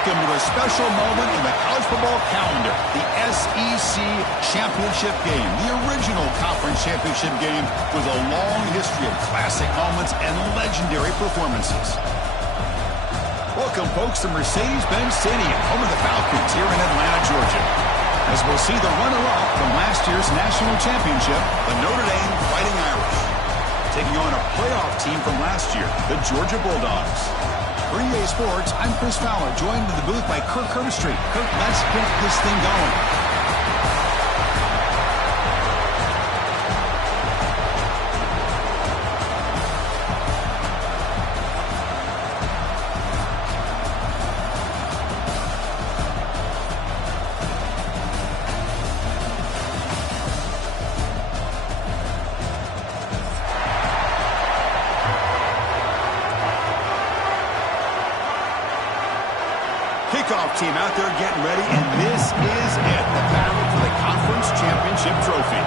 Welcome to a special moment in the college football calendar, the SEC Championship Game, the original conference championship game with a long history of classic moments and legendary performances. Welcome, folks, to Mercedes-Benz Stadium, home of the Falcons here in Atlanta, Georgia. As we'll see the runner-up from last year's national championship, the Notre Dame Fighting Irish, taking on a playoff team from last year, the Georgia Bulldogs. For EA Sports, I'm Chris Fowler, joined in the booth by Kirk Herbstreit. Kirk, let's get this thing going. playoff team out there getting ready, and this is it, the battle for the conference championship trophy.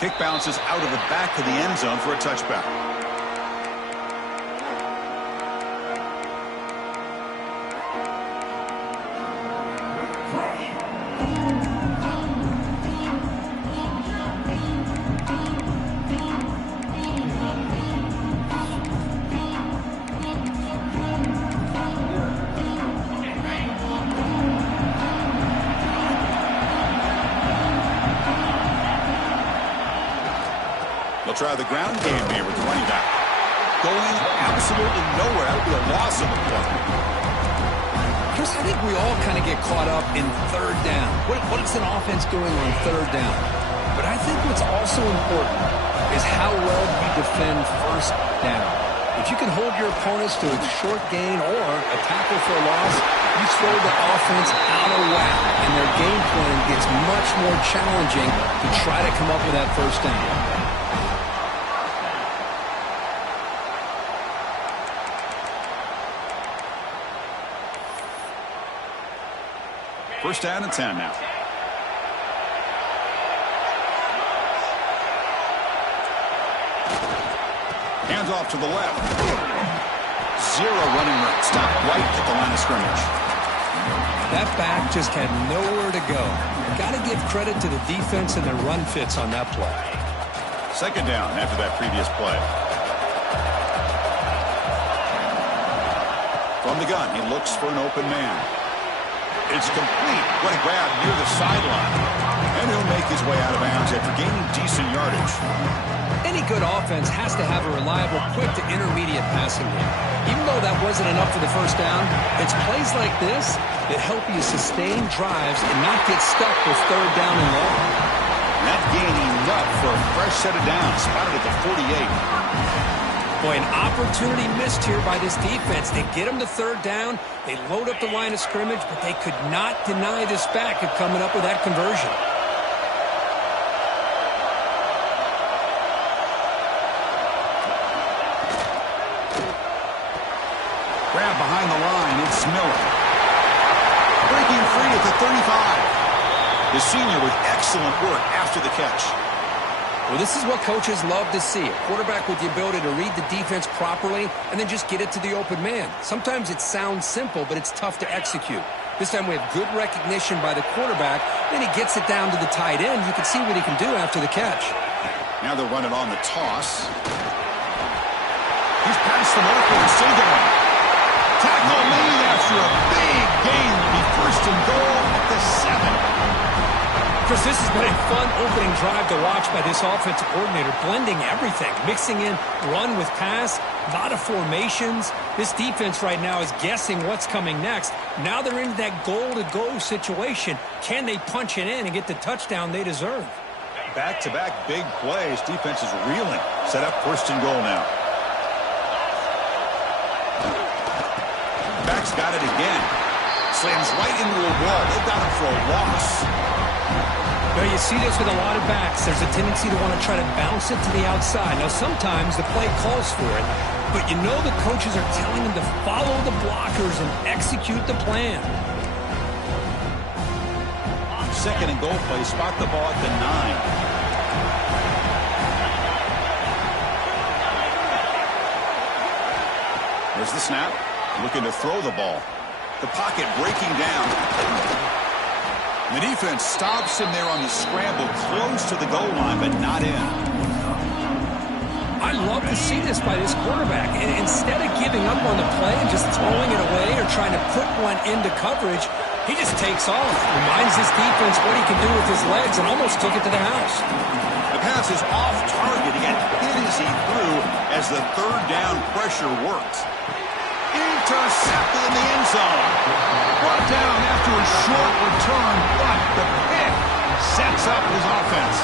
Kick bounces out of the back of the end zone for a touchback. Try the ground game here with the running back. Going absolutely nowhere. That would be a loss of a play. Chris, I think we all kind of get caught up in third down. What is an offense doing on third down? But I think what's also important is how well you defend first down. If you can hold your opponents to a short gain or a tackle for a loss, you throw the offense out of whack, and their game plan gets much more challenging to try to come up with that first down. First down and 10 now. Hands off to the left. Zero running room. Stop right at the line of scrimmage. That back just had nowhere to go. Got to give credit to the defense and their run fits on that play. Second down after that previous play. From the gun, he looks for an open man. It's complete. What a grab near the sideline. And he'll make his way out of bounds after gaining decent yardage. Any good offense has to have a reliable, quick to intermediate passing game. Even though that wasn't enough for the first down, it's plays like this that help you sustain drives and not get stuck with third down and long. That gain enough for a fresh set of downs, spotted at the 48. Boy, an opportunity missed here by this defense. They get them to third down. They load up the line of scrimmage, but they could not deny this back of coming up with that conversion. Grab behind the line. It's Miller. Breaking free at the 35. The senior with excellent work after the catch. Well, this is what coaches love to see. A quarterback with the ability to read the defense properly and then just get it to the open man. Sometimes it sounds simple, but it's tough to execute. This time we have good recognition by the quarterback. Then he gets it down to the tight end. You can see what he can do after the catch. Now they'll run it on the toss. He's passed them over and still going. Tackle made after a big gain. Will be first and goal at the 7. Chris, this has been a fun opening drive to watch by this offensive coordinator, blending everything, mixing in run with pass, a lot of formations. This defense right now is guessing what's coming next. Now they're in that goal-to-go situation. Can they punch it in and get the touchdown they deserve? Back-to-back big plays. Defense is reeling. Set up first and goal now. Back's got it again. Slams right into a wall. They've got him for a loss. Now, you see this with a lot of backs. There's a tendency to want to try to bounce it to the outside. Now, sometimes the play calls for it, but you know the coaches are telling them to follow the blockers and execute the plan. Second and goal play. Spot the ball at the 9. There's the snap. Looking to throw the ball. The pocket breaking down. The defense stops him there on the scramble, close to the goal line, but not in. I love to see this by this quarterback. And instead of giving up on the play and just throwing it away or trying to put one into coverage, he just takes off, reminds this defense what he can do with his legs, and almost took it to the house. The pass is off target. He got hit as he threw as the third down pressure worked. Intercepted in the end zone. Brought down after a short return, but the pick sets up his offense.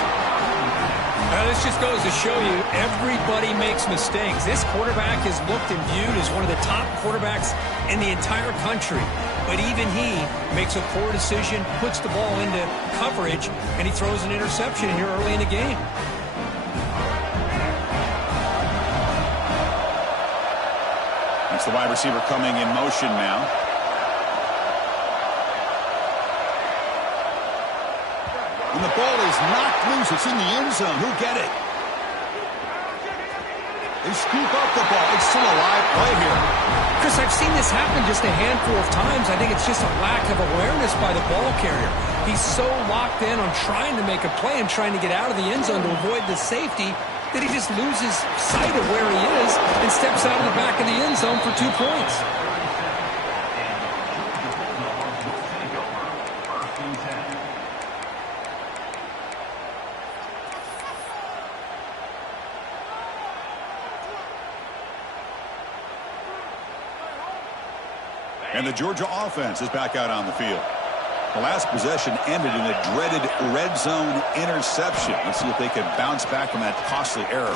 This just goes to show you everybody makes mistakes. This quarterback is looked and viewed as one of the top quarterbacks in the entire country. But even he makes a poor decision, puts the ball into coverage, and he throws an interception here early in the game. That's the wide receiver coming in motion now. And the ball is knocked loose. It's in the end zone. Who'll get it? They scoop up the ball. It's still a live play here. Chris, I've seen this happen just a handful of times. I think it's just a lack of awareness by the ball carrier. He's so locked in on trying to make a play and trying to get out of the end zone to avoid the safety that he just loses sight of where he is and steps out of the back of the end zone for 2 points. And the Georgia offense is back out on the field. The last possession ended in a dreaded red zone interception. Let's see if they can bounce back from that costly error.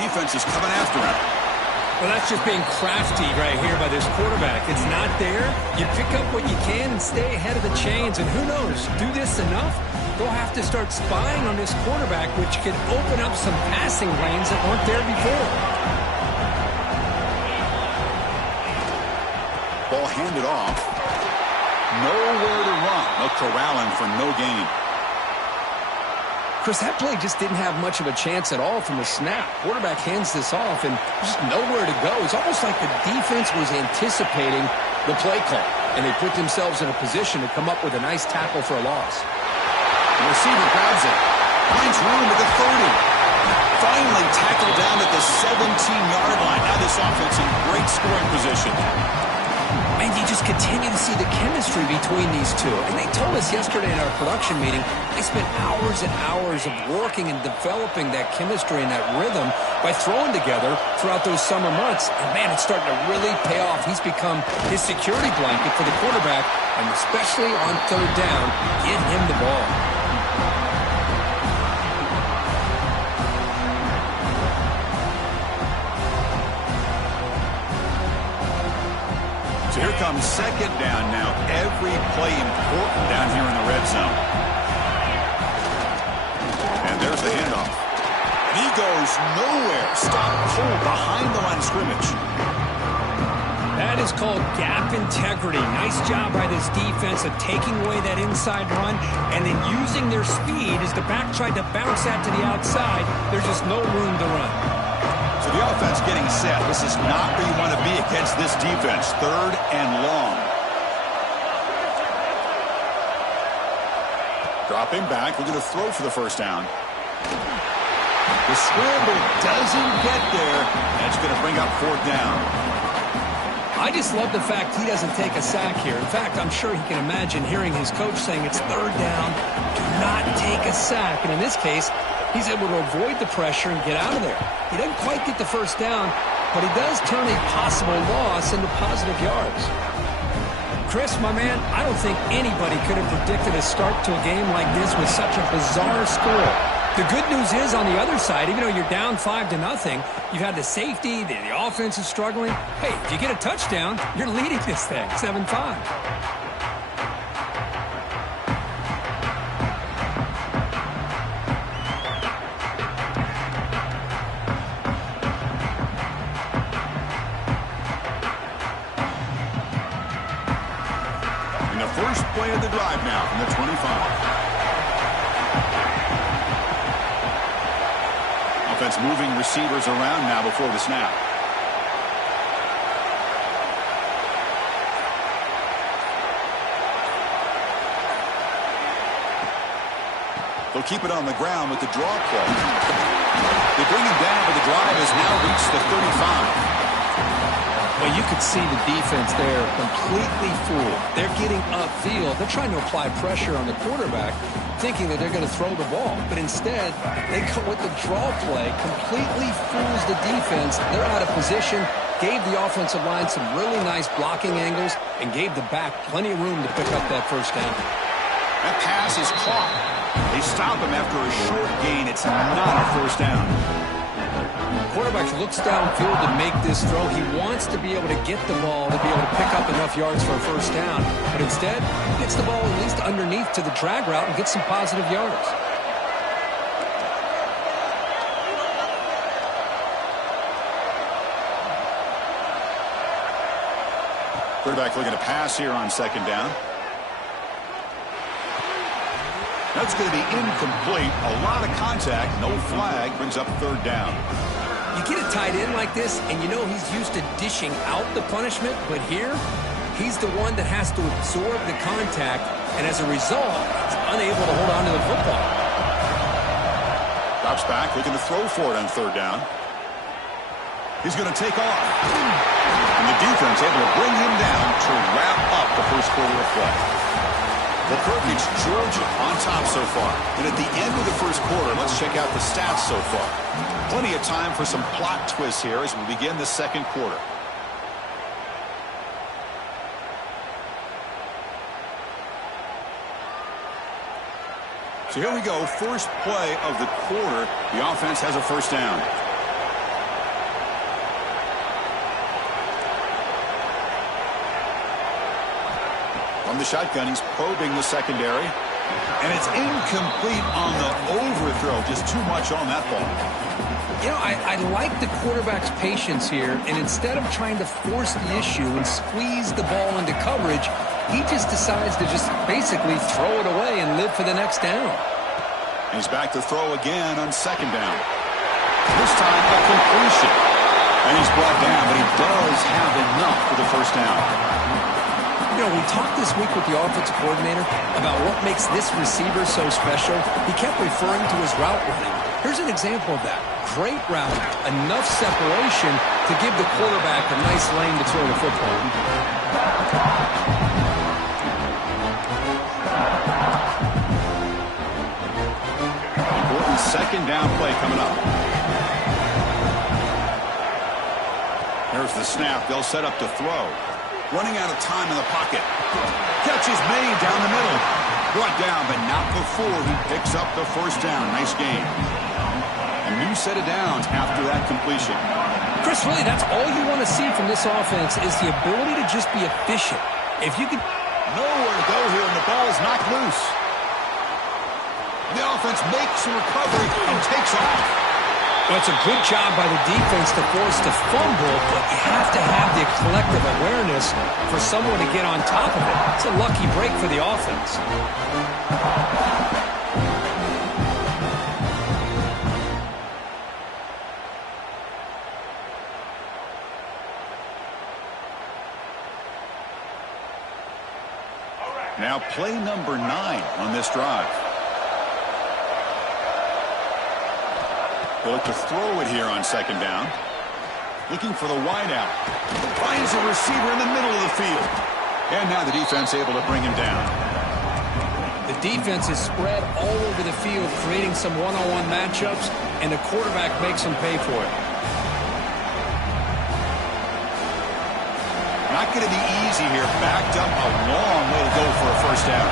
Defense is coming after him. Well, that's just being crafty right here by this quarterback. It's not there. You pick up what you can and stay ahead of the chains. And who knows, do this enough, they'll have to start spying on this quarterback, which could open up some passing lanes that weren't there before. Ball handed off. Nowhere to run. They'll corral him for no gain. Chris, that play just didn't have much of a chance at all from the snap. Quarterback hands this off and just nowhere to go. It's almost like the defense was anticipating the play call, and they put themselves in a position to come up with a nice tackle for a loss. The receiver grabs it. Finds room at the 30. Finally tackled down at the 17-yard line. Now this offense in great scoring position. And you just continue to see the chemistry between these two. And they told us yesterday in our production meeting, they spent hours and hours of working and developing that chemistry and that rhythm by throwing together throughout those summer months. And, man, it's starting to really pay off. He's become his security blanket for the quarterback, and especially on third down, get him the ball. So here comes second down now. Every play important down here in the red zone. And there's the handoff. And he goes nowhere. Stop cold behind the line of scrimmage. That is called gap integrity. Nice job by this defense of taking away that inside run and then using their speed as the back tried to bounce that to the outside. There's just no room to run. So the offense getting set. This is not where you want to be against this defense. Third and long. Dropping back. We're going to throw for the first down. The scramble doesn't get there. That's going to bring up fourth down. I just love the fact he doesn't take a sack here. In fact, I'm sure he can imagine hearing his coach saying it's third down. Do not take a sack. And in this case, he's able to avoid the pressure and get out of there. He doesn't quite get the first down, but he does turn a possible loss into positive yards. Chris, my man, I don't think anybody could have predicted a start to a game like this with such a bizarre score. The good news is on the other side, even though you're down 5-0, you've had the safety, the offense is struggling. Hey, if you get a touchdown, you're leading this thing, 7-5. First play of the drive now from the 25. Offense moving receivers around now before the snap. They'll keep it on the ground with the draw play. They bring him down, but the drive has now reached the 35. Well, you could see the defense there completely fooled. They're getting upfield. They're trying to apply pressure on the quarterback, thinking that they're going to throw the ball. But instead, they go with the draw play, completely fools the defense. They're out of position, gave the offensive line some really nice blocking angles, and gave the back plenty of room to pick up that first down. That pass is caught. They stop him after a short gain. It's not a first down. Quarterback looks downfield to make this throw. He wants to be able to get the ball to be able to pick up enough yards for a first down. But instead, he gets the ball at least underneath to the drag route and gets some positive yards. Quarterback looking to pass here on second down. That's going to be incomplete. A lot of contact. No flag. Brings up third down. You get a tight end like this, and you know he's used to dishing out the punishment, but here, he's the one that has to absorb the contact, and as a result, he's unable to hold on to the football. Drops back, looking to throw for it on third down. He's going to take off. And the defense able to bring him down to wrap up the first quarter of play. Well, Kirk, it's Georgia on top so far. And at the end of the first quarter, let's check out the stats so far. Plenty of time for some plot twists here as we begin the second quarter. So here we go, first play of the quarter. The offense has a first down. From the shotgun, he's probing the secondary. And it's incomplete on the overthrow. Just too much on that ball. You know, I like the quarterback's patience here, and instead of trying to force the issue and squeeze the ball into coverage, he just decides to just basically throw it away and live for the next down. He's back to throw again on second down. This time a completion. And he's brought down, but he does have enough for the first down. You know, we talked this week with the offensive coordinator about what makes this receiver so special. He kept referring to his route running. Here's an example of that. Great route, enough separation to give the quarterback a nice lane to throw the football. Important second down play coming up. There's the snap. They'll set up to throw. Running out of time in the pocket. Catch is made down the middle. Brought down, but not before he picks up the first down. Nice game. A new set of downs after that completion. Chris, really, that's all you want to see from this offense is the ability to just be efficient. If you could... Nowhere to go here, and the ball is knocked loose. The offense makes a recovery and takes off. Well, it's a good job by the defense to force the fumble, but you have to have the collective awareness for someone to get on top of it. It's a lucky break for the offense. Now play number 9 on this drive. They'll look to throw it here on second down. Looking for the wideout. Finds a receiver in the middle of the field. And now the defense able to bring him down. The defense is spread all over the field, creating some one-on-one matchups, and the quarterback makes them pay for it. Not going to be easy here. Backed up a long way to go for a first down.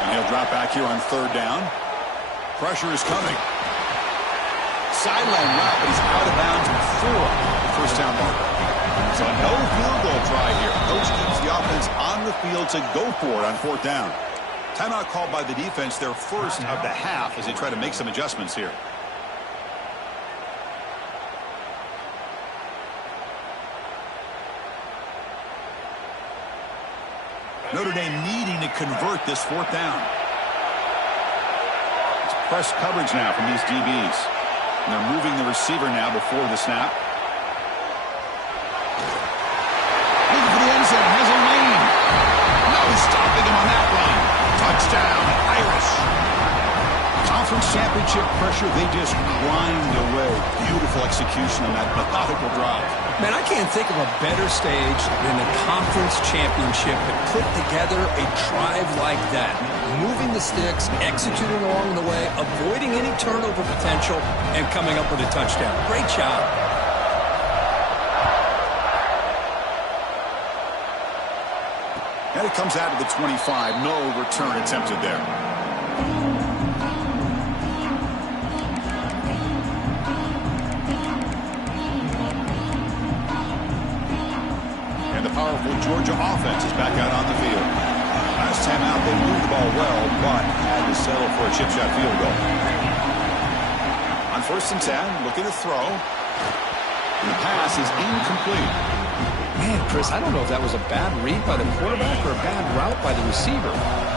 And he'll drop back here on third down. Pressure is coming. Sideline route, but he's out of bounds before the first down marker. So no field goal try here. Coach keeps the offense on the field to go for it on fourth down. Timeout called by the defense, their first of the half, as they try to make some adjustments here. Notre Dame needing to convert this fourth down. It's press coverage now from these DBs. And they're moving the receiver now before the snap. Looking for the end zone. Has a lane. No stopping him on that run. Touchdown, Irish. Conference championship pressure, they just grind away. Beautiful execution on that methodical drive. Man, I can't think of a better stage than the conference championship to put together a drive like that. Moving the sticks, executing along the way, avoiding any turnover potential, and coming up with a touchdown. Great job. And it comes out of the 25. No return attempted there. Powerful Georgia offense is back out on the field. Last time out, they moved the ball well, but had to settle for a chip shot field goal. On 1st and 10, looking to throw. And the pass is incomplete. Man, Chris, I don't know if that was a bad read by the quarterback or a bad route by the receiver.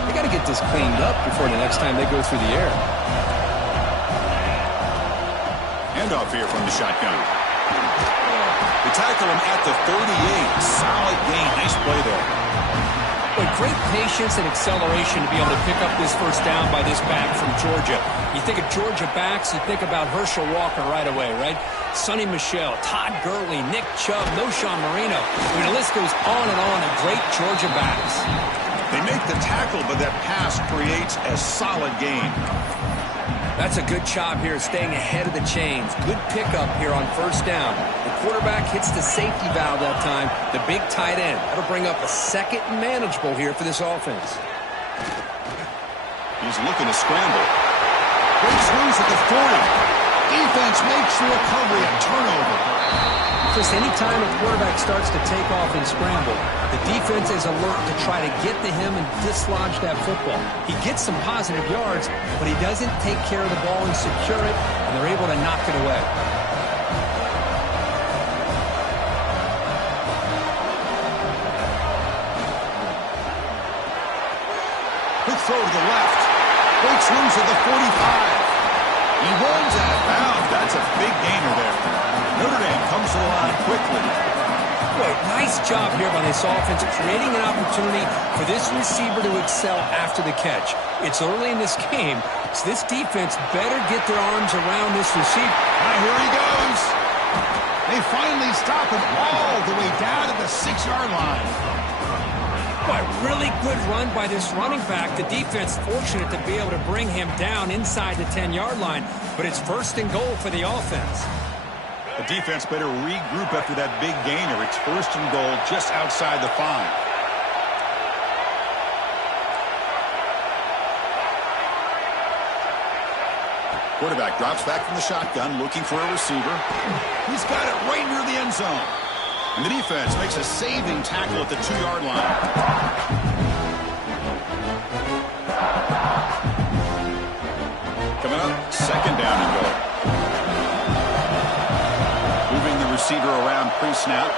They got to get this cleaned up before the next time they go through the air. Handoff here from the shotgun. They tackle him at the 38. Solid gain. Nice play there. But great patience and acceleration to be able to pick up this first down by this back from Georgia. You think of Georgia backs, you think about Herschel Walker right away, right? Sonny Michel, Todd Gurley, Nick Chubb, Noshawn Marino. I mean, the list goes on and on of great Georgia backs. They make the tackle, but that pass creates a solid gain. That's a good job here staying ahead of the chains. Good pickup here on first down. The quarterback hits the safety valve that time, the big tight end. That'll bring up a second and manageable here for this offense. He's looking to scramble. Great swings at the 40. Defense makes the recovery, a turnover. Chris, anytime a quarterback starts to take off and scramble, the defense is alert to try to get to him and dislodge that football. He gets some positive yards, but he doesn't take care of the ball and secure it, and they're able to knock it away. Quick throw to the left. Great swings at the 45. He runs out of bounds. That's a big gainer there. Notre Dame comes to the line quickly. Boy, nice job here by this offense, creating an opportunity for this receiver to excel after the catch. It's early in this game, so this defense better get their arms around this receiver. Here he goes. They finally stop him all the way down to the 6-yard line. Boy, really good run by this running back. The defense fortunate to be able to bring him down inside the 10-yard line, but it's first and goal for the offense. The defense better regroup after that big gainer. It's first and goal just outside the 5. Quarterback drops back from the shotgun, looking for a receiver. He's got it right near the end zone. And the defense makes a saving tackle at the 2-yard line. Coming up, second down and goal. Moving the receiver around pre-snap.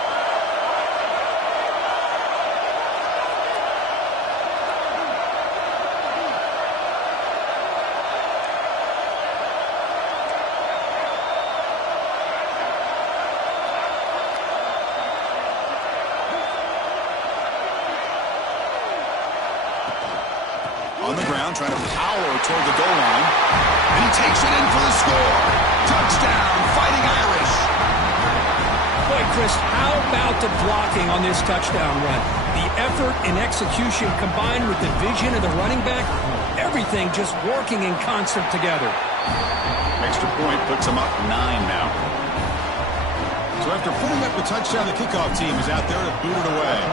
On the ground, trying to power toward the goal line. And he takes it in for the score. Touchdown, Fighting Irish. Boy, Chris, how about the blocking on this touchdown run? The effort and execution combined with the vision of the running back, everything just working in concert together. Extra point puts him up 9 now. So after putting up the touchdown, the kickoff team is out there to boot it away.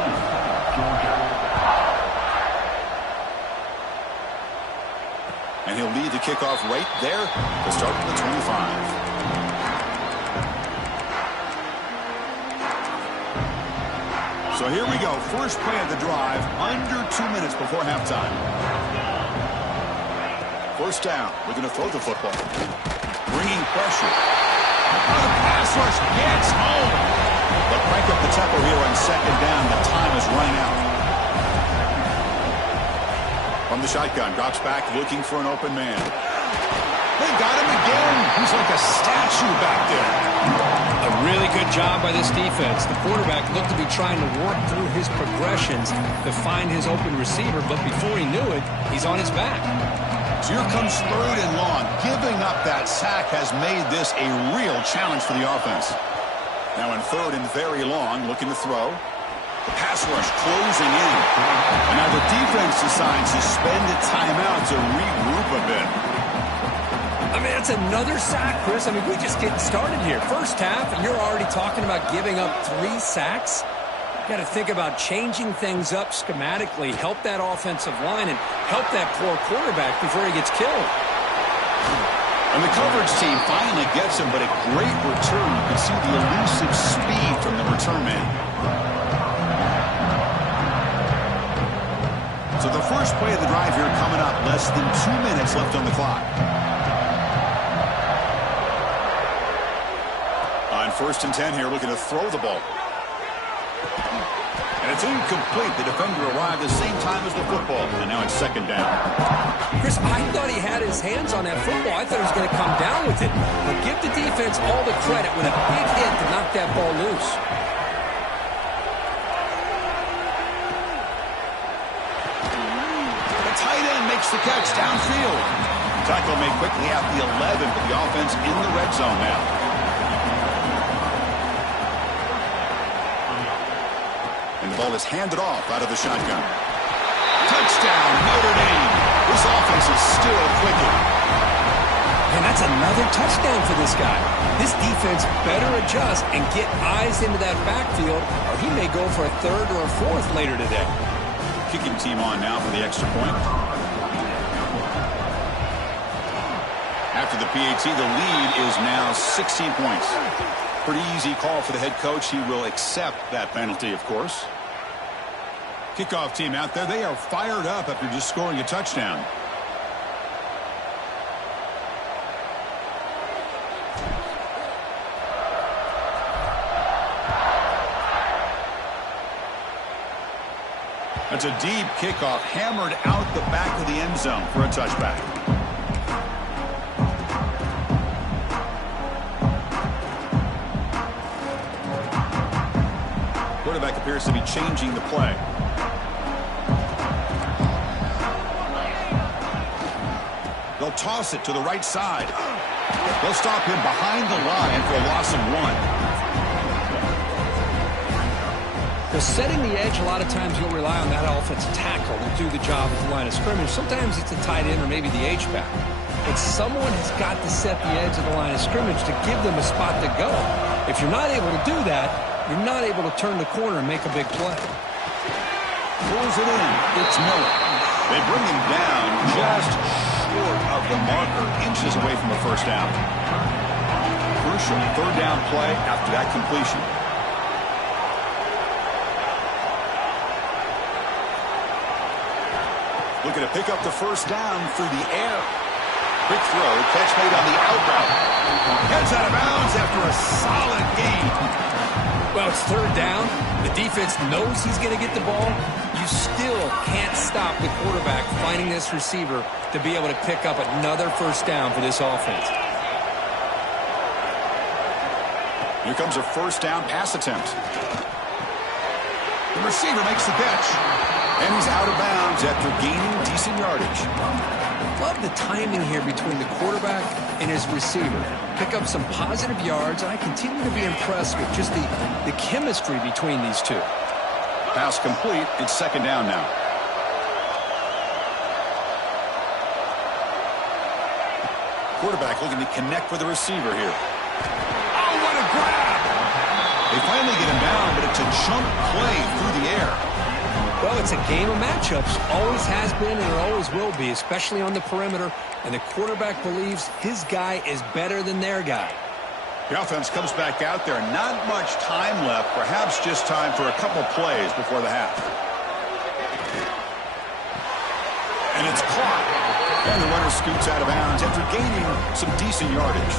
And he'll lead the kickoff right there to start from the 25. So here we go. First play of the drive, under 2 minutes before halftime. First down. We're going to throw the football. Bringing pressure. Oh, the pass rush gets home. But crank up the tempo here on second down. The time is running out. From the shotgun, drops back, looking for an open man. They got him again. He's like a statue back there. A really good job by this defense. The quarterback looked to be trying to work through his progressions to find his open receiver, but before he knew it, he's on his back. So here comes third and long. Giving up that sack has made this a real challenge for the offense. Now in third and very long, looking to throw. The pass rush closing in. And now the defense decides to spend a timeout to regroup a bit. I mean, it's another sack, Chris. I mean, we just getting started here. First half, and you're already talking about giving up 3 sacks. You got to think about changing things up schematically, help that offensive line, and help that poor quarterback before he gets killed. And the coverage team finally gets him, but a great return. You can see the elusive speed from the return man. So the first play of the drive here coming up. Less than 2 minutes left on the clock. On 1st and 10 here, looking to throw the ball. And it's incomplete. The defender arrived the same time as the football. And now it's 2nd down. Chris, I thought he had his hands on that football. I thought he was going to come down with it. But give the defense all the credit with a big hit to knock that ball loose. The tight end makes the catch downfield. Tackle made quickly at the 11, but the offense in the red zone now. And the ball is handed off out of the shotgun. Touchdown, Notre Dame. This offense is still clicking. And that's another touchdown for this guy. This defense better adjust and get eyes into that backfield, or he may go for a 3rd or a 4th later today. Kicking team on now for the extra point. After the PAT, the lead is now 16 points. Pretty easy call for the head coach. He will accept that penalty, of course. Kickoff team out there. They are fired up after just scoring a touchdown. That's a deep kickoff, hammered out the back of the end zone for a touchback. Quarterback appears to be changing the play. They'll toss it to the right side. They'll stop him behind the line for a loss of 1. Because setting the edge, a lot of times you'll rely on that offensive tackle to do the job at the line of scrimmage. Sometimes it's a tight end or maybe the H-back. But someone has got to set the edge of the line of scrimmage to give them a spot to go. If you're not able to do that, you're not able to turn the corner and make a big play. Pulls it in. It's Miller. They bring him down just short of the marker, inches away from a 1st down. Crucial 3rd down play after that completion. Looking to pick up the 1st down through the air. Quick throw, catch made on the out route. Heads out of bounds after a solid gain. Well, it's 3rd down. The defense knows he's going to get the ball. You still can't stop the quarterback finding this receiver to be able to pick up another 1st down for this offense. Here comes a 1st down pass attempt. The receiver makes the catch. And he's out of bounds after gaining decent yardage. Love the timing here between the quarterback and his receiver. Pick up some positive yards, and I continue to be impressed with just the chemistry between these two. Pass complete. It's 2nd down now. Quarterback looking to connect with the receiver here. Oh, what a grab! They finally get him down, but it's a jump play through the air. Well, it's a game of matchups. Always has been and it always will be, especially on the perimeter. And the quarterback believes his guy is better than their guy. The offense comes back out there. Not much time left. Perhaps just time for a couple plays before the half. And it's caught. And the runner scoots out of bounds after gaining some decent yardage.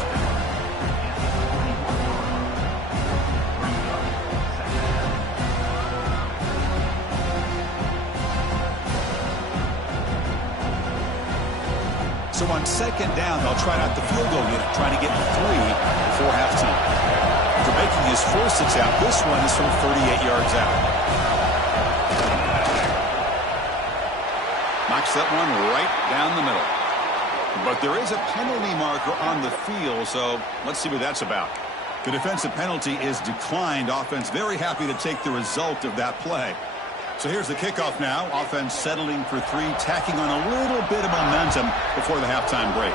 So on 2nd down, they'll try out the field goal unit, trying to get 3 before halftime. After making his 1st attempt, this one is from 38 yards out. Knocks that one right down the middle. But there is a penalty marker on the field, so let's see what that's about. The defensive penalty is declined. Offense very happy to take the result of that play. So here's the kickoff now. Offense settling for 3, tacking on a little bit of momentum before the halftime break.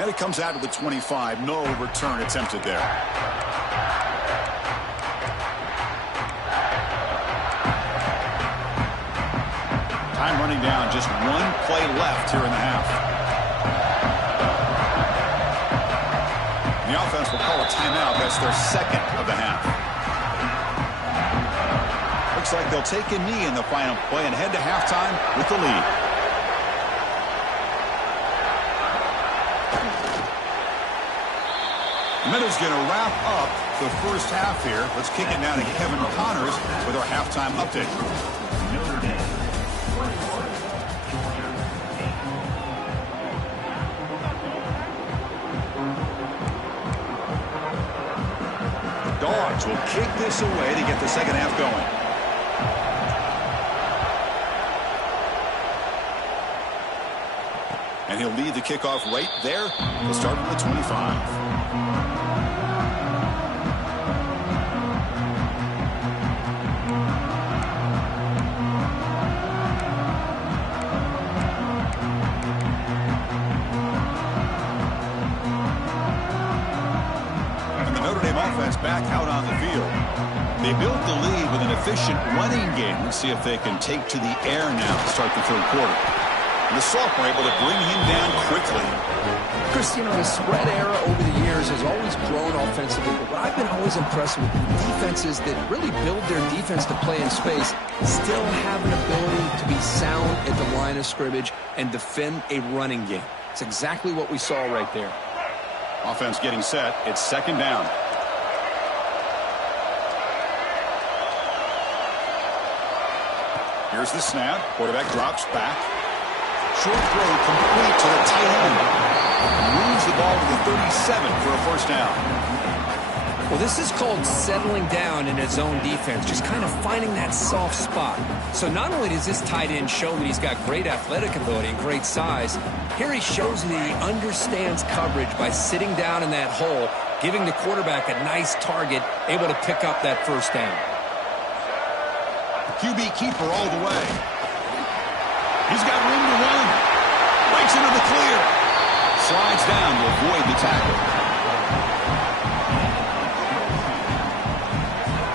And it comes out to the 25. No return attempted there. Time running down. Just 1 play left here in the half. The offense will call a timeout. That's their 2nd of the half. Looks like they'll take a knee in the final play and head to halftime with the lead. Minuta's going to wrap up the first half here. Let's kick it now to Kevin Connors with our halftime update. Dogs will kick this away to get the second half going. And he'll lead the kickoff right there. He'll start from the 25. Back out on the field. They built the lead with an efficient running game. Let's see if they can take to the air now to start the third quarter. And the sophomore able to bring him down quickly. Chris, you know, the spread era over the years has always grown offensively, but what I've been always impressed with defenses that really build their defense to play in space still have an ability to be sound at the line of scrimmage and defend a running game. It's exactly what we saw right there. Offense getting set. It's second down. Here's the snap. Quarterback drops back. Short throw complete to the tight end. Moves the ball to the 37 for a first down. Well, this is called settling down in his own defense, just kind of finding that soft spot. So not only does this tight end show that he's got great athletic ability and great size, here he shows that he understands coverage by sitting down in that hole, giving the quarterback a nice target, able to pick up that first down. QB keeper all the way. He's got room to run. Breaks into the clear. Slides down to avoid the tackle.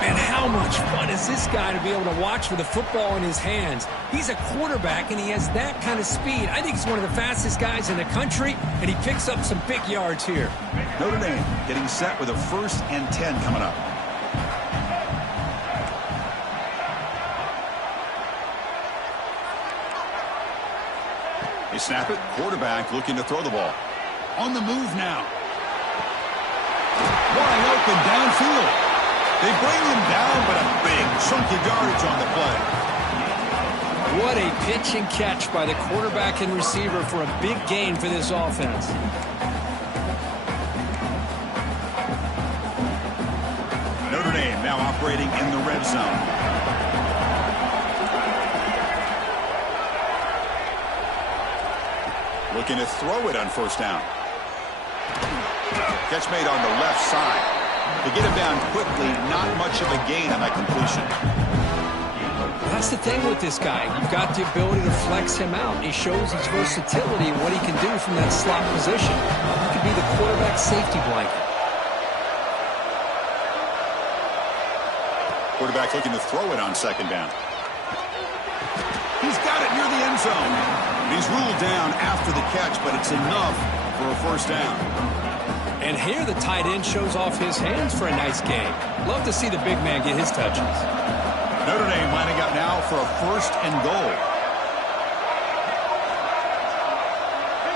Man, how much fun is this guy to be able to watch with the football in his hands? He's a quarterback, and he has that kind of speed. I think he's one of the fastest guys in the country, and he picks up some big yards here. Notre Dame getting set with a 1st and 10 coming up. They snap it. Quarterback looking to throw the ball. On the move now. Wide open downfield. They bring him down, but a big chunk of yardage on the play. What a pitch and catch by the quarterback and receiver for a big gain for this offense. Notre Dame now operating in the red zone. Looking to throw it on first down. Catch made on the left side. To get him down quickly, not much of a gain on that completion. That's the thing with this guy. You've got the ability to flex him out. He shows his versatility and what he can do from that slot position. He could be the quarterback safety blanket. Quarterback looking to throw it on second down. He's got it near the end zone. He's ruled down after the catch, but it's enough for a first down. And here the tight end shows off his hands for a nice gain. Love to see the big man get his touches. Notre Dame lining up now for a 1st and goal.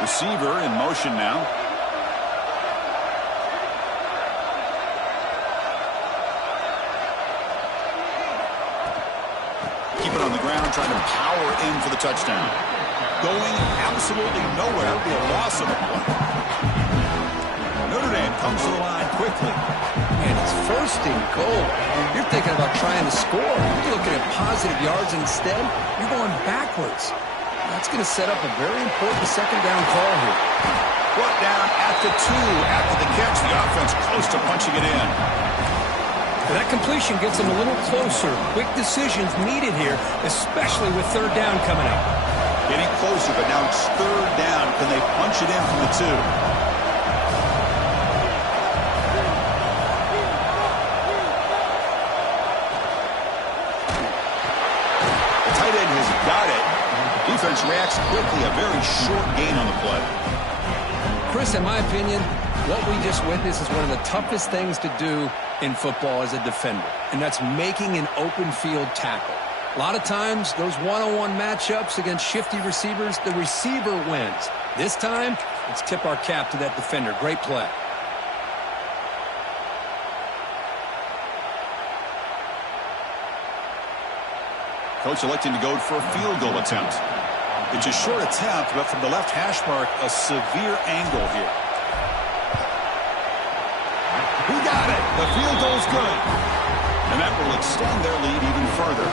Receiver in motion now. Keep it on the ground, trying to power in for the touchdown. Going absolutely nowhere. It'll be a loss of a play. Notre Dame comes to the line quickly. And it's 1st and goal. You're thinking about trying to score. You're looking at positive yards, and instead, you're going backwards. That's going to set up a very important second down call here. Brought down at the 2 after the catch. The offense close to punching it in. That completion gets them a little closer. Quick decisions needed here, especially with 3rd down coming up. Getting closer, but now it's 3rd down. Can they punch it in from the 2? The tight end has got it. Defense reacts quickly. A very short gain on the play. Chris, in my opinion, what we just witnessed is one of the toughest things to do in football as a defender, and that's making an open field tackle. A lot of times, those one-on-one matchups against shifty receivers, the receiver wins. This time, let's tip our cap to that defender. Great play. Coach electing to go for a field goal attempt. It's a short attempt, but from the left hash mark, a severe angle here. He got it. The field goal's good. And that will extend their lead even further.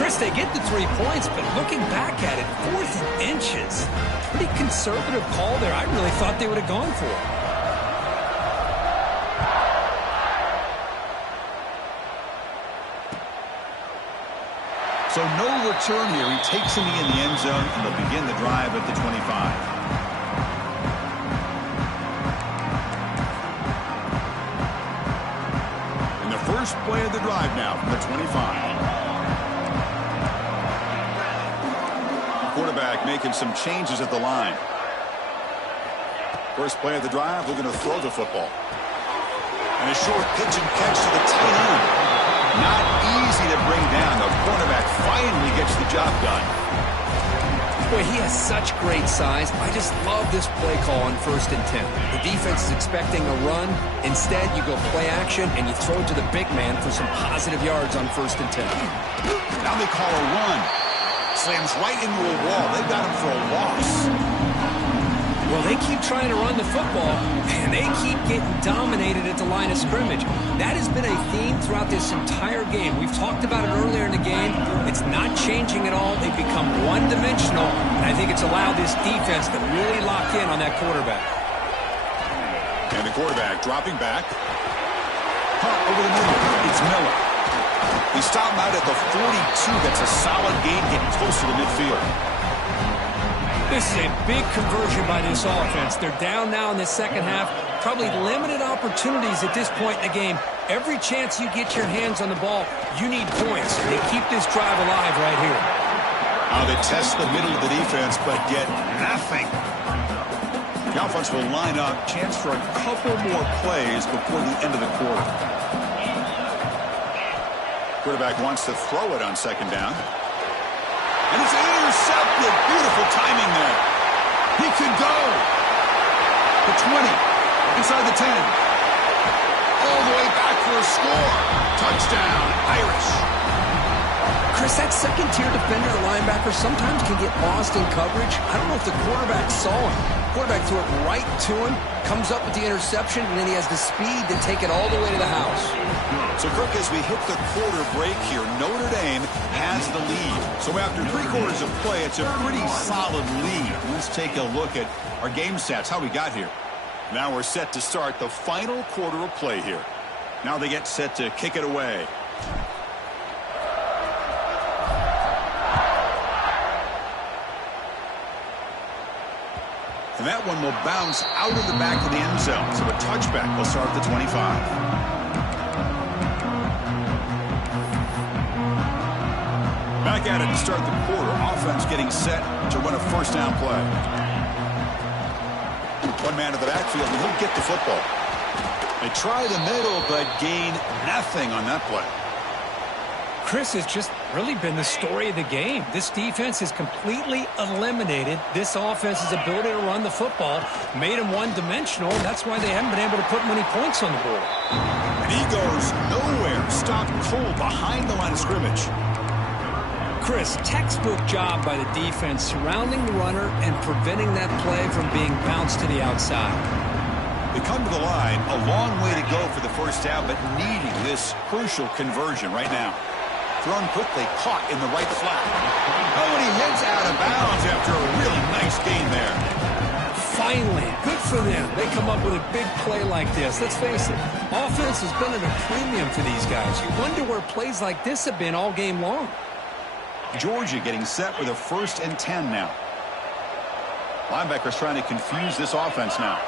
Chris, they get the 3 points, but looking back at it, 4th and inches. Pretty conservative call there. I really thought they would have gone for it. So no return here. He takes him in the end zone, and they'll begin the drive at the 25. And the first play of the drive now from the 25. Quarterback making some changes at the line. First play of the drive, we're going to throw the football. And a short pitch and catch to the tight end. Not easy to bring down. The cornerback finally gets the job done. Boy, he has such great size. I just love this play call on 1st and 10. The defense is expecting a run. Instead, you go play action, and you throw to the big man for some positive yards on 1st and 10. Now they call a run. Slams right into a wall. They've got him for a loss. Well, they keep trying to run the football, and they keep getting dominated at the line of scrimmage. That has been a theme throughout this entire game. We've talked about it earlier in the game. It's not changing at all. They've become one-dimensional, and I think it's allowed this defense to really lock in on that quarterback. And the quarterback dropping back. Over the middle. It's Miller. He stopped him out at the 42. That's a solid gain, getting close to the midfield. This is a big conversion by this offense. They're down now in the second half. Probably limited opportunities at this point in the game. Every chance you get your hands on the ball, you need points. They keep this drive alive right here. Now they test the middle of the defense, but get nothing. The offense will line up. Chance for a couple more plays before the end of the quarter. Quarterback wants to throw it on 2nd down. And it's intercepted. Beautiful timing there. He could go. The 20. Inside the 10. All the way back for a score. Touchdown, Irish. Chris, that second-tier defender, the linebacker, sometimes can get lost in coverage. I don't know if the quarterback saw him. Quarterback threw it right to him, comes up with the interception, and then he has the speed to take it all the way to the house. So, Kirk, as we hit the quarter break here, Notre Dame has the lead. So after 3 quarters of play, it's a pretty solid lead. Let's take a look at our game stats, how we got here. Now we're set to start the final quarter of play here. Now they get set to kick it away. And that one will bounce out of the back of the end zone. So a touchback will start at the 25. Back at it to start the quarter. Offense getting set to run a 1st down play. One man to the backfield, and he'll get the football. They try the middle, but gain nothing on that play. Chris, has just really been the story of the game. This defense has completely eliminated this offense's ability to run the football, made them one-dimensional, and that's why they haven't been able to put many points on the board. And he goes nowhere, stopped cold behind the line of scrimmage. Chris, textbook job by the defense surrounding the runner and preventing that play from being bounced to the outside. They come to the line, a long way to go for the 1st down, but needing this crucial conversion right now. Thrown quickly, caught in the right flat. Oh, and he heads out of bounds after a really nice gain there. Finally, good for them. They come up with a big play like this. Let's face it, offense has been at a premium for these guys. You wonder where plays like this have been all game long. Georgia getting set with a 1st and 10 now. Linebackers trying to confuse this offense now.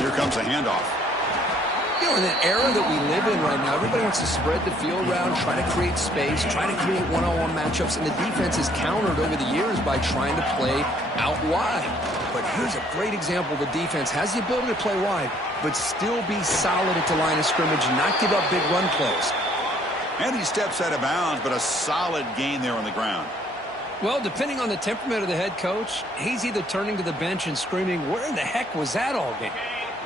Here comes a handoff. You know, in the era that we live in right now, everybody wants to spread the field around, try to create space, try to create one-on-one matchups, and the defense has countered over the years by trying to play out wide. But here's a great example. The defense has the ability to play wide, but still be solid at the line of scrimmage and not give up big run plays. And he steps out of bounds, but a solid gain there on the ground. Well, depending on the temperament of the head coach, he's either turning to the bench and screaming, where in the heck was that all game?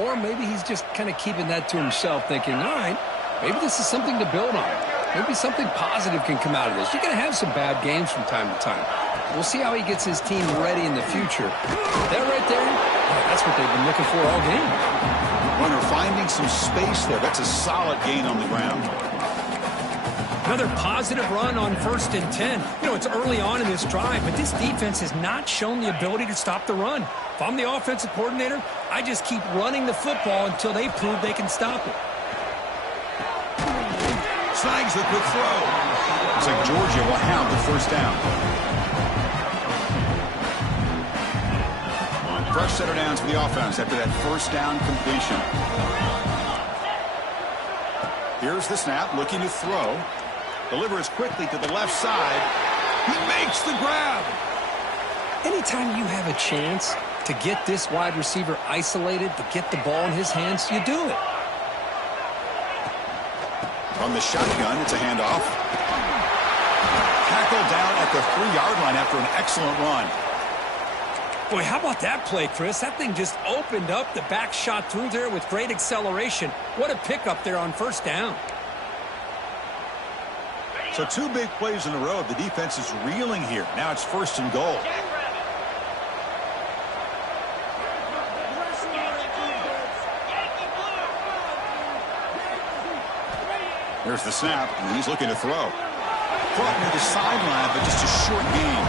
Or maybe he's just kind of keeping that to himself, thinking, all right, maybe this is something to build on. Maybe something positive can come out of this. You're going to have some bad games from time to time. We'll see how he gets his team ready in the future. That right there, that's what they've been looking for all game. Runner finding some space there. That's a solid gain on the ground. Another positive run on 1st and 10. You know, it's early on in this drive, but this defense has not shown the ability to stop the run. If I'm the offensive coordinator, I just keep running the football until they prove they can stop it. Snags the quick throw. Looks like Georgia will have the first down. Fresh set of downs for the offense after that first down completion. Here's the snap, looking to throw. Delivers quickly to the left side. He makes the grab. Anytime you have a chance to get this wide receiver isolated, to get the ball in his hands, you do it. From the shotgun, it's a handoff. Tackled down at the 3-yard line after an excellent run. Boy, how about that play, Chris? That thing just opened up. The back shot through there with great acceleration. What a pickup there on first down. So 2 big plays in a row. The defense is reeling here. Now it's 1st and goal. There's the snap, and he's looking to throw. Caught near the sideline, but just a short gain.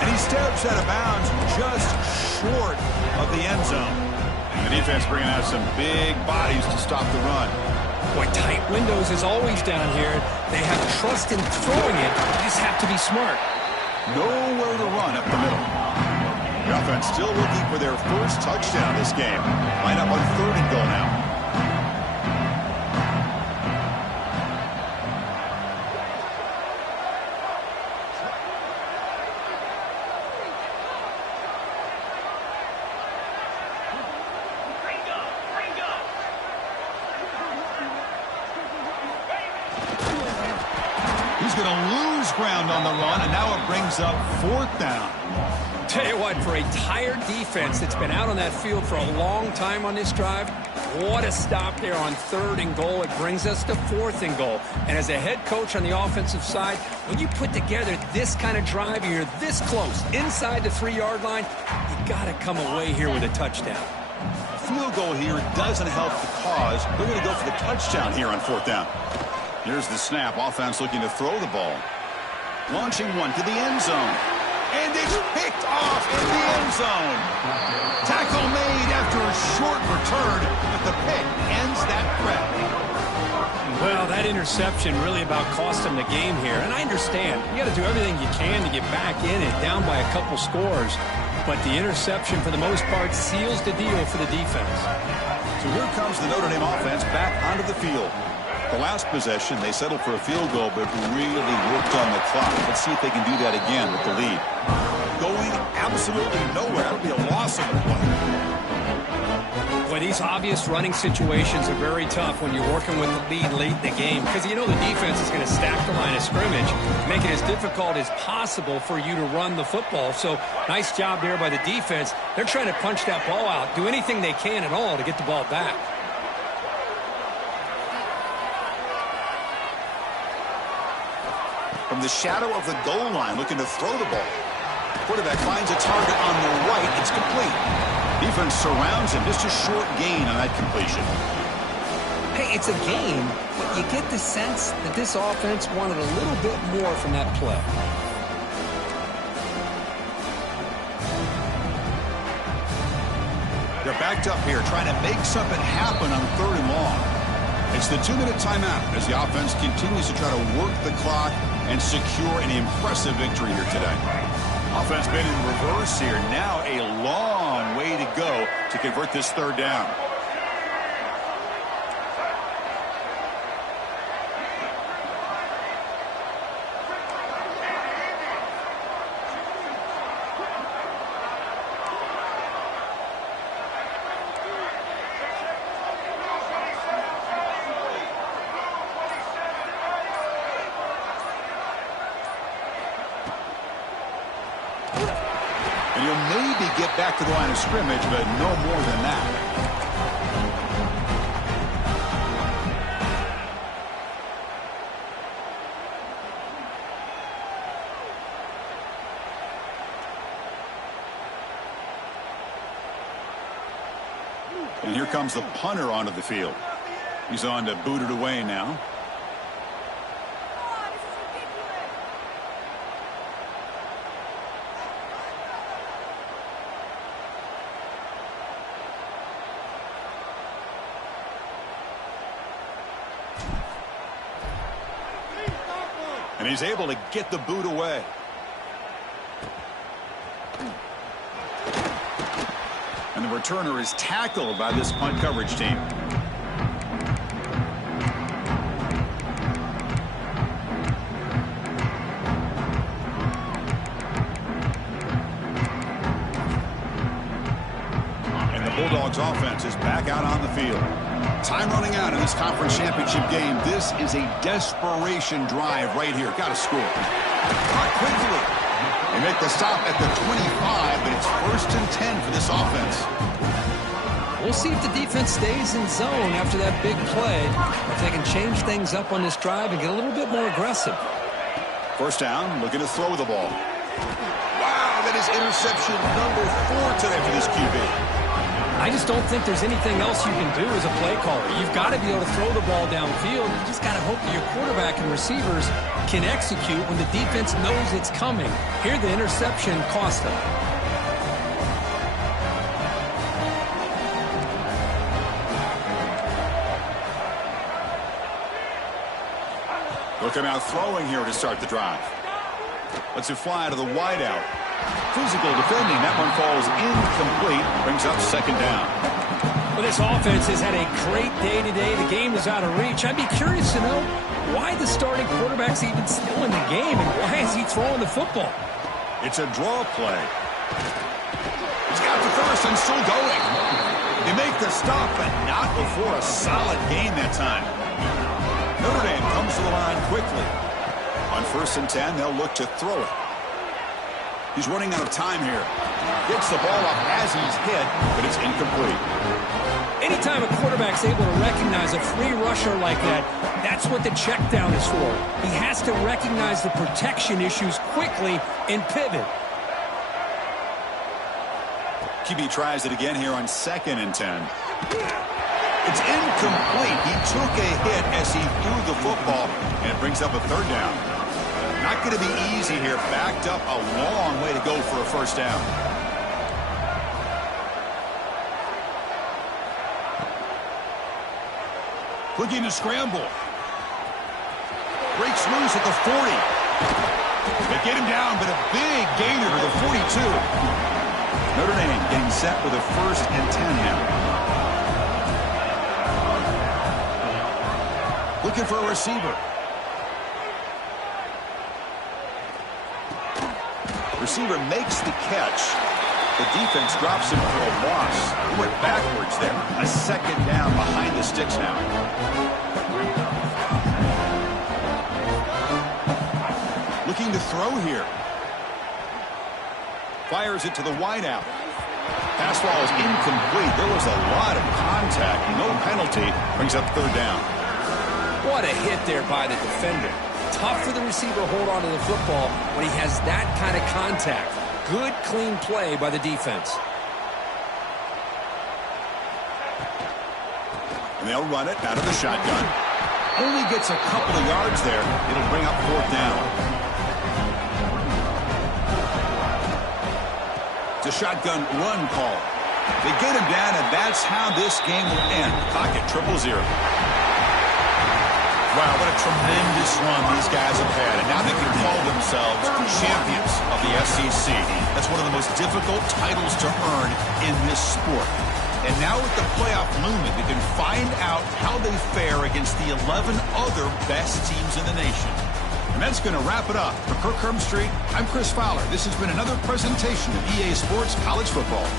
And he steps out of bounds just short of the end zone. And the defense bringing out some big bodies to stop the run. Boy, tight windows is always down here. They have trust in throwing it. You just have to be smart. Nowhere to run up the middle. The offense still looking for their first touchdown this game. Line up on 3rd and goal now. He's going to lose ground on the run, and now it brings up 4th down. Tell you what, for a tired defense that's been out on that field for a long time on this drive, what a stop there on 3rd and goal. It brings us to 4th and goal. And as a head coach on the offensive side, when you put together this kind of drive, you're this close, inside the 3-yard line, you got to come away here with a touchdown. Field goal here doesn't help the cause. They're going to go for the touchdown here on 4th down. Here's the snap. Offense looking to throw the ball. Launching one to the end zone. And it's picked off in the end zone. Tackle made after a short return, but the pick ends that threat. Well, that interception really about cost them the game here. And I understand. You got to do everything you can to get back in it, down by a couple scores. But the interception, for the most part, seals the deal for the defense. So here comes the Notre Dame offense back onto the field. The last possession, they settled for a field goal, but really worked on the clock. Let's see if they can do that again with the lead. Going absolutely nowhere. That would be a loss of the play. Boy, these obvious running situations are very tough when you're working with the lead late in the game, because you know the defense is going to stack the line of scrimmage, make it as difficult as possible for you to run the football. So nice job there by the defense. They're trying to punch that ball out, do anything they can at all to get the ball back. From the shadow of the goal line, looking to throw the ball. Quarterback finds a target on the right. It's complete. Defense surrounds him. Just a short gain on that completion. Hey, it's a game, but you get the sense that this offense wanted a little bit more from that play. They're backed up here, trying to make something happen on 3rd and long. It's the 2-minute timeout as the offense continues to try to work the clock and secure an impressive victory here today. Offense been in reverse here. Now a long way to go to convert this 3rd down. get back to the line of scrimmage, but no more than that. And here comes the punter onto the field. He's on to boot it away now. And he's able to get the boot away. And the returner is tackled by this punt coverage team. And the Bulldogs offense is back out on the field. Time running out in this conference championship game. This is a desperation drive right here. Got to score. Caught quickly. They make the stop at the 25, but it's 1st and 10 for this offense. We'll see if the defense stays in zone after that big play, if they can change things up on this drive and get a little bit more aggressive. 1st down, looking to throw the ball. Wow, that is interception number 4 today for this QB. I just don't think there's anything else you can do as a play caller. You've got to be able to throw the ball downfield. You just got to hope that your quarterback and receivers can execute when the defense knows it's coming. Here, the interception cost them. Looking out throwing here to start the drive. Lets it fly to the wideout. Physical defending. That one falls incomplete. Brings up 2nd down. Well, this offense has had a great day today. The game is out of reach. I'd be curious to know why the starting quarterback's even still in the game and why is he throwing the football? It's a draw play. He's got the first and still going. They make the stop, but not before a solid gain that time. Notre Dame comes to the line quickly. On 1st and 10, they'll look to throw it. He's running out of time here. Gets the ball up as he's hit, but it's incomplete. Anytime a quarterback's able to recognize a free rusher like that, that's what the check down is for. He has to recognize the protection issues quickly and pivot. QB tries it again here on 2nd and 10. It's incomplete. He took a hit as he threw the football, and it brings up a 3rd down. Not going to be easy here. Backed up a long way to go for a 1st down. Looking to scramble. Breaks loose at the 40. They get him down, but a big gainer to the 42. Notre Dame getting set with a 1st and 10 now. Looking for a receiver. Receiver makes the catch. The defense drops him for a loss. He went backwards there. A 2nd down behind the sticks now. Looking to throw here. Fires it to the wideout. Pass ball is incomplete. There was a lot of contact. No penalty. Brings up 3rd down. What a hit there by the defender. Tough for the receiver to hold on to the football when he has that kind of contact. Good, clean play by the defense. And they'll run it out of the shotgun. Only gets a couple of yards there. It'll bring up 4th down. It's a shotgun run call. They get him down, and that's how this game will end. Pocket 0-0. Wow, what a tremendous run these guys have had. And now they can call themselves champions of the SEC. That's one of the most difficult titles to earn in this sport. And now with the playoff looming, they can find out how they fare against the 11 other best teams in the nation. And that's going to wrap it up. For Kirk Herbstreit, I'm Chris Fowler. This has been another presentation of EA Sports College Football.